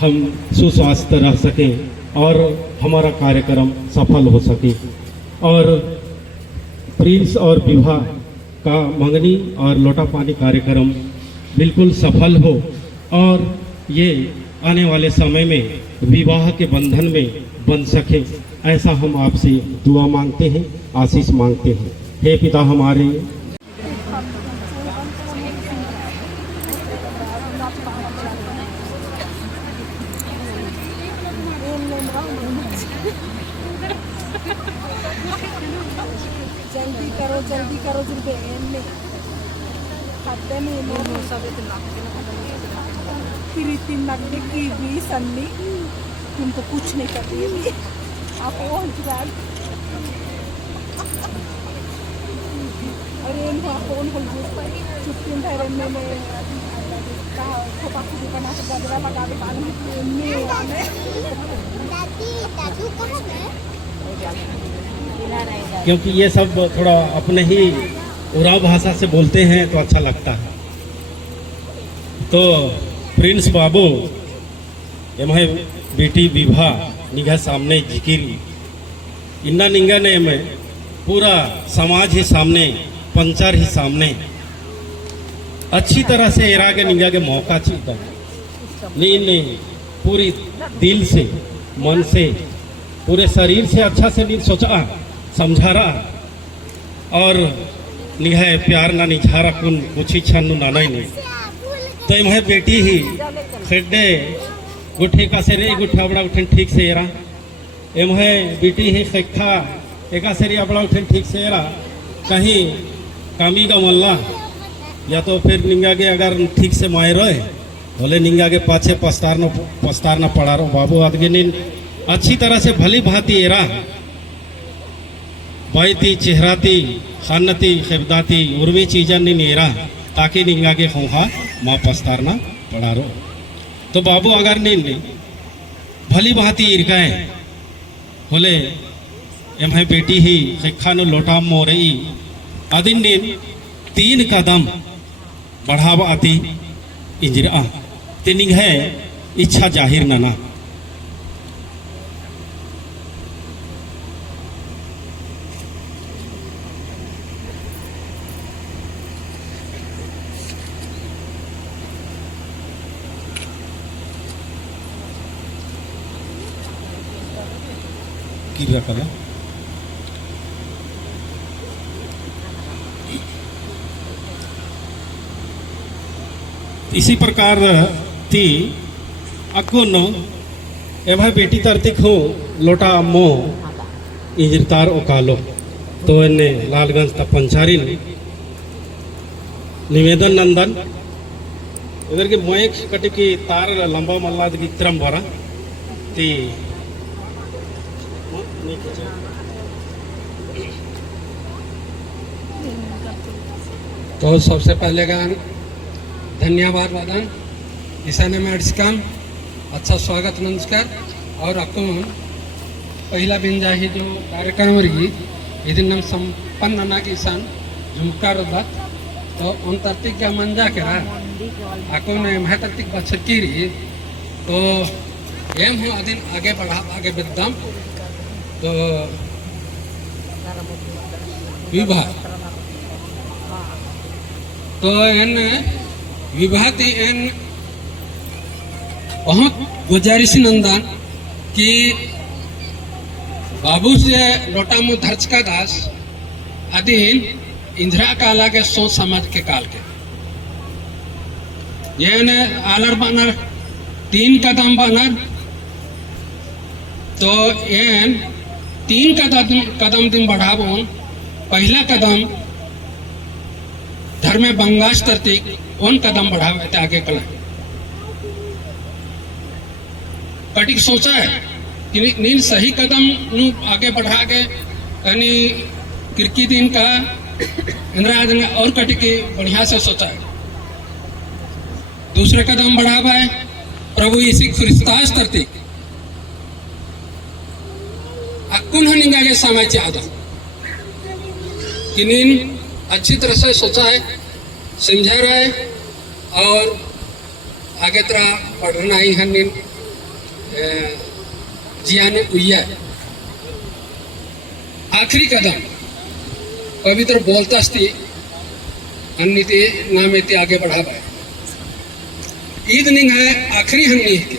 हम सुस्वस्थ रह सकें और हमारा कार्यक्रम सफल हो सके और प्रिंस और विवाह का मंगनी और लोटा पानी कार्यक्रम बिल्कुल सफल हो और ये आने वाले समय में विवाह के बंधन में बन सके, ऐसा हम आपसे दुआ मांगते हैं, आशीष मांगते हैं। हे पिता हमारे, जल्दी करो खाते में फिर इतनी नकदी की भी सन्नी तुम तो कुछ नहीं करती है आप अरे फोन को चुप्पी में खोपा खुदी बना के गजरा लगा क्योंकि ये सब थोड़ा अपने ही उराव भाषा से बोलते हैं तो अच्छा लगता है। तो प्रिंस बाबू एमहे बेटी विवाह निगाह सामने जिकिर इन्ना निंगा ने में पूरा समाज ही सामने, पंचार ही सामने अच्छी तरह से एरा के निंगा के मौका चीता नहीं पूरी दिल से, मन से, पूरे शरीर से अच्छा से नहीं सोचा समझा रहा और निगाह प्यार ना निझारा कुन कुछ इच्छा ना नहीं तो इम्हे बेटी ही खेडे गुठे का से रे गुठा बड़ा उठन ठीक से एरा इम्हे बेटी ही खेखा एका सेरी बड़ा उठन ठीक से एरा कहीं कामी का मल्ला या तो फिर निंगा के अगर ठीक से माए रहे बोले निंगा के पाछे पछतारना पड़ा रो बाबू आदमी ने अच्छी तरह से भली भांति एरा बैती चेहराती खानती खेबदाती उर्मी चीजन ने नेरा ताकि निंगा के खोहा माँ पछतारना पड़ा रो तो बाबू अगर नहीं भली भांति इरकाए बोले एम बेटी ही खेखा न लोटा मोरई अदिन ने 3 कदम बढ़ावा आती इंजरा तिनिंग है इच्छा जाहिर नना किरा कला इसी प्रकार थी अकुन एवं बेटी तरतिक हो लोटा मो इंजरतार ओकालो तो इन्ने लालगंज तक पंचारी निवेदन नंदन इधर के मोएक कटे की तार लंबा मल्ला की त्रम भरा थी तो सबसे पहले का धन्यवाद वादन ईशान्य मेडिकल अच्छा स्वागत नमस्कार और आपको पहला बिंजा ही जो कार्यक्रम रही इधर संपन्न ना किसान झुमकार तो उन तरतिक क्या मंजा करा आको ने महतरतिक बचकीरी तो एम हो अदिन आगे बढ़ा आगे बिदम तो विवाह तो इन विवाह ती इन बहुत गुजारिश नंदन कि बाबू से लोटा मु धर्चका दास अधीन इंदिरा काला के सोच समझ के काल के ये ने आलर बनर 3 कदम बनर तो एन 3 कदम दिन बढ़ावन पहला कदम धर्म बंगाश तरतिक उन कदम बढ़ावे ते आगे कल कटिक सोचा है कि नील सही कदम नु आगे बढ़ा के यानी किरकी दिन का इंदिरा ने और कटिक बढ़िया से सोचा है दूसरे कदम बढ़ावा है प्रभु यीशु ख्रिस्तास तरतिक अक्कुन हनिंगा के समय चे आदा कि नीन अच्छी तरह से सोचा है समझा रहा है और आगे तरह पढ़ना ही है नीन जियाने उइया आखिरी कदम पवित्र बोलता स्ती अन्नीति नाम इति आगे बढ़ा पाए ईद नहीं है आखिरी हम नहीं के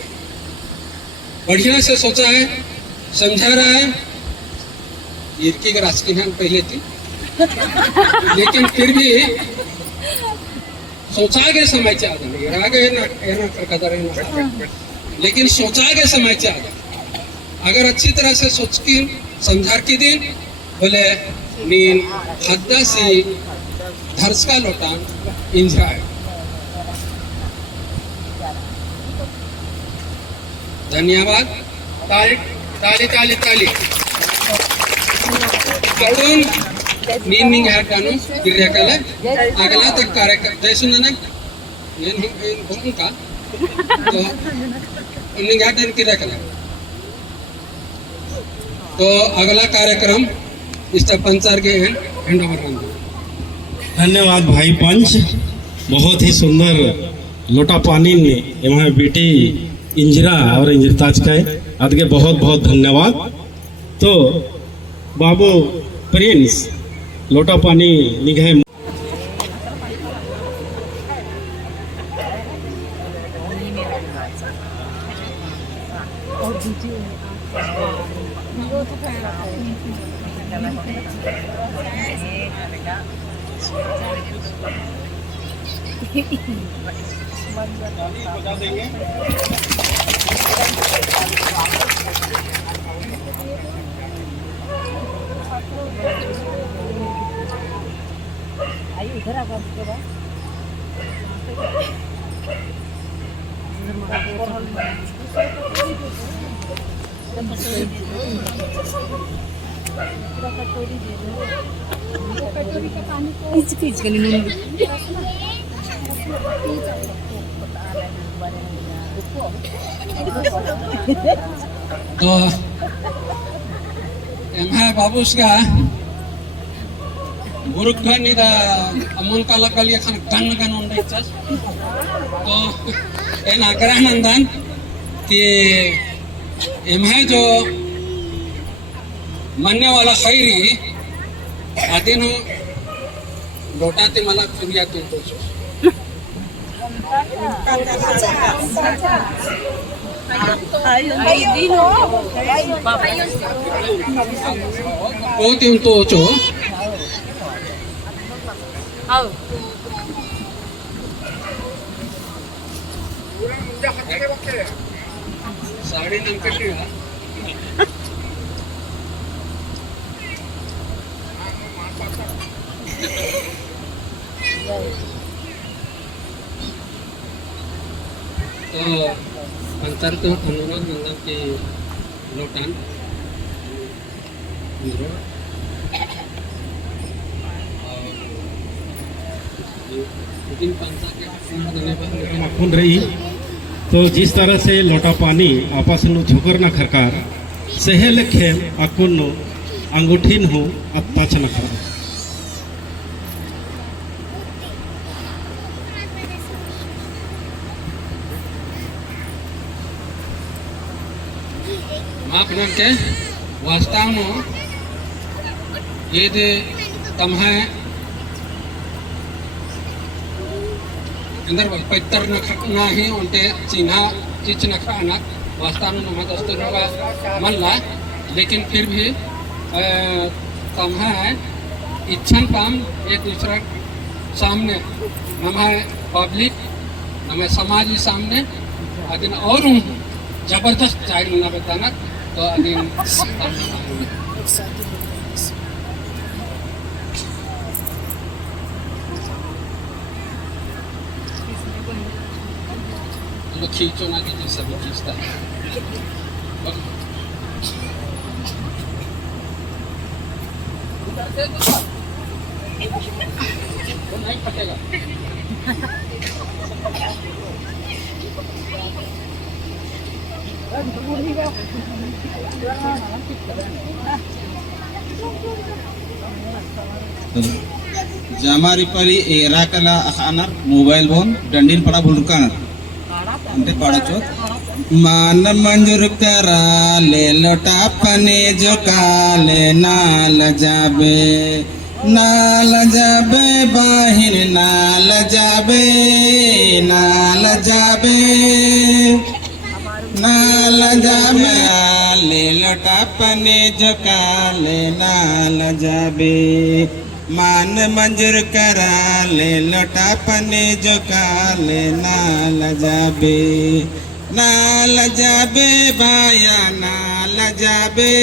बढ़िया से सोचा है समझा रहा है ईद की राजकीय पहले थी लेकिन फिर भी सोचा के समय लेकिन सोचा के समय अगर अच्छी तरह से सोच की समझा की दिन बोले नीन हद्दा से धर्स का लोटान इंजरा है धन्यवाद ताली ताली ताली ताली अरुण नीनिंग है कानू गिरिया कले अगला तक कार्यक्रम जैसे ना नीन भूमि का तो नीनिंग है कानू गिरिया कले तो अगला कार्यक्रम इस पंचार के हैंड ओवर कर दो धन्यवाद भाई पंच बहुत ही सुंदर लोटा पानी में एवं बेटी इंदिरा और इंदिरताज का अदगे बहुत बहुत धन्यवाद तो बाबू प्रिंस लोटा पानी निगाह इधर आकर उसके बाद कटोरी के पानी को खींच के लिए तो एम बाबूस का बुरुखनी दा अमन काला कालिया खान गन गन उंडे चस तो एन आग्रह नंदन कि एम है जो मन्ने वाला खैरी आदिन हो लोटाते मला चुरिया तुम तो ओ तुम तो चो साड़ी नंकटी है तो अंतर तो अनुरोध मतलब कि लोटान खून रही तो जिस तरह से लोटा पानी आपस में झोकर न खरकार सहे लेखे अकुन अंगूठी हो अत्ताच न खर माफ न के वास्तव में ये तमहे अंदर पैतर न ही उनके चिन्हा चीज न खाना वास्तव में नमः दस्तूर का मन ला, लेकिन फिर भी तमहे इच्छन काम एक दूसरा सामने नमः पब्लिक नमः समाज के सामने अदिन और जबरदस्त चाहिए ना बताना तो अदिन तो खींचो ना कीजिए, सभी खींचता है तो नहीं फटेगा। Jamari pari era kala akhanar mobile phone dandin pada bulurkan ante pada chot मान मंजूर करा ले लोटा पने जो काले नाल जाबे बाहिन नाल जाबे ले लोटा पने जो काले नाल जाबे मान मंजूर करा ले लोटा पने जो काले नाल जाबे बाया नाल जाबे।